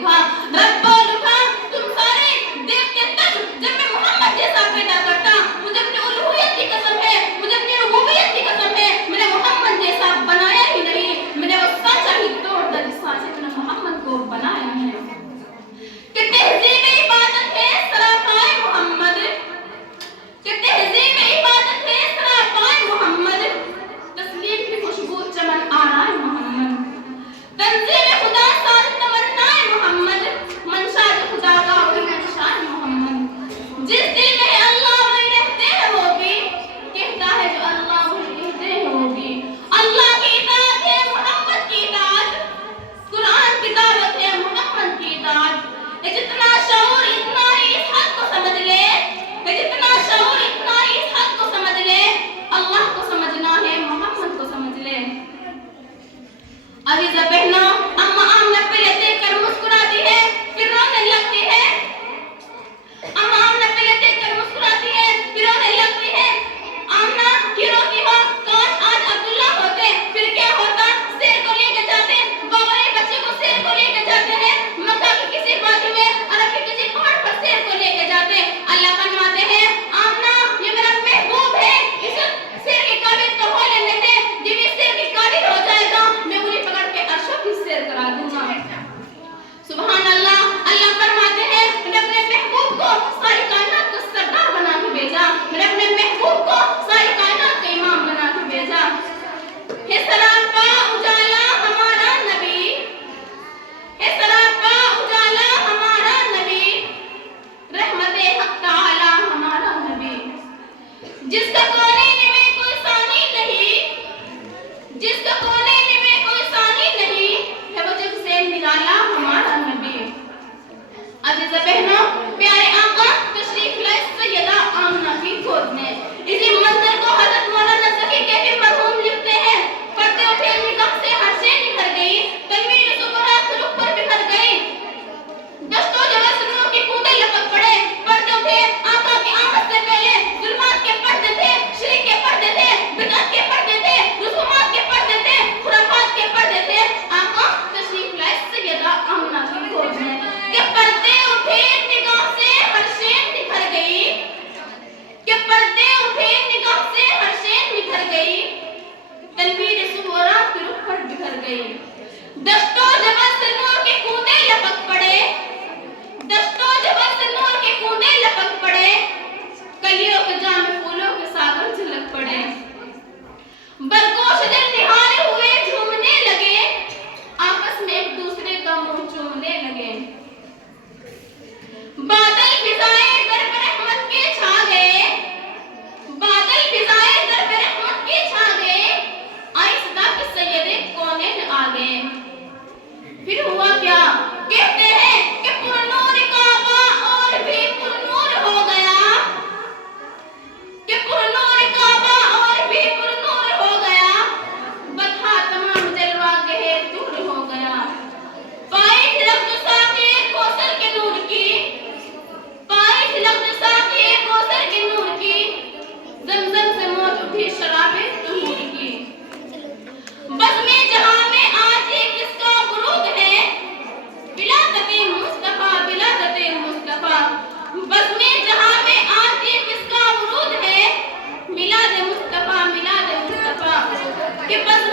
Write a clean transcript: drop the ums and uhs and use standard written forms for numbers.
देखा, रब बोल उठा, तुम सारे देखते तक जब मैं मोहम्मद जैसा पैदा करता। मुझे अपनी उलूहियत की कसम है, मुझे अपनी रुबूबियत की कसम है, मैंने मोहम्मद जैसा बनाया ही नहीं, मैंने वो सांचा ही तोड़ दिया जिस सांचे मैंने मोहम्मद को बनाया है। कि तहज़ीब इबादत है सरापाए मोहम्मद, कि तहज़ीब इबादत है सरापाए मोहम्मद, तस्लीम की खुशबू चमन आराए मोहम्मद, तंज़ीम खुदा साथ तमन्नाए मोहम्मद, मंशाद खुदा का वही मंशाए मोहम्मद। जिस दिल में अल्लाह वही रहते हैं वो भी कहता है जो अल्लाह वही कहते हैं वो भी। अल्लाह की इताअत है मोहम्मद की इताअत, कुरान की दावत है मोहम्मद की इताअत। ये जितना शऊर इतना ही इस हद को समझ ले, ये जितना शऊर इतना ही इस हद को समझ ले, अल्लाह को समझना है मोहम्मद को समझ ले। अजीज़ा बहनों, अम्मा आमना पहले देखकर मुस्कुराती है फिर रोने लगती है, अम्मा आमना पहले देखकर मुस्कुराती है फिर रोने लगती है। आमना क्यों रोती हो? काश आज अब्दुल्ला होते फिर क्या होता? शेर को लेकर जाते, बाबा ये बच्चे को शेर को लेकर जाते हैं मक्का की किसी वादी में, अरब के किसी पहाड़ पर शेर को लेकर जाते। अल्लाह फरमाते हैं आमना ये मेरा महबूब है, इस शेर के काबिल तो हो लेने दे, जब ये शेर के काबिल हो जाएगा मैं उन्हें पकड़ के अर्शों की सैर करा दूंगा। सुभान अल्लाह। अल्लाह फरमाते हैं मैंने अपने महबूब को सारी कायनात का सरदार बना के भेजा, मैंने अपने महबूब को सारी कायनात का इमाम बना के भेजा। हे सरापा उजाला हमारा नबी, हे सरापा उजाला हमारा नबी, रहमते हक ताला हमारा नबी, जिसका कोने में कोई सानी नहीं, जिसका कोने में कोई सानी नहीं है वो जग से निराला हमारा नबी। अजीज़ा बहनों, प्यारे आका तशरीफ लाए सैयदा आमना की गोद में। इसी मंजर को हज़रत मौलाना ज़की कैफी मरहूम लिखते हैं, पर्दे उठे निगाह से हर शे निखर गई, तनवीर सुबरात रुख पर बिखर गई, दस्तों जवासनों की कूदे लपक पड़े। पर्दे उठे आका की आमद से पहले, जुल्मात के पर्दे थे, शिरक के पर्दे थे, बिदअत के पर्दे थे, रसूमात के पर्दे थे, खुराफात के पर्दे थे। आका तशरीफ लाए सैयदा आमना की गोद में। कि पर्दे उठे निगाह से हर शे निखर गई, कि पर्दे उठे निगाह से हर शे निखर गई, तनवीर सुबरात के रुख पर बिखर गई, दस्तों जवासनों के कूदे लपक पड़े, दस्तों जवासनों के कूदे लपक पड़े, कलियों के जाम फूलों के सागर झलक पड़े, बरगोश दिल निहारे हुए झूमने लगे, आपस में एक दूसरे का मुंह चूमने लगे। बादल फिजाए दर पे रहमत के छा गए, बादल फिजाए दर पे रहमत के छा गए, आई सदा के सैयदे कौनेन आ गए। फिर हुआ क्या? कहते हैं कि पुरनूर काबा और भी पुरनूर हो गया, कि पुरनूर काबा और भी पुरनूर हो गया, बदहा तमाम जलवा गहे दूर हो गया। पाई लफ्ज़ साक़ी कौसर के नूर की, पाई लफ्ज़ साक़ी कौसर के नूर की, ज़मज़म से मौज उठी शराबे तहूर की। बज़्म-ए जहां में आज ये किसका बुरूद है, बिलादते मुस्तफा बिलादते मुस्तफा। बज़्म-ए जहां में आज ये किसका बुरूद है, मिलाद मुस्तफा मिलाद मुस्तफा। कि बज़्म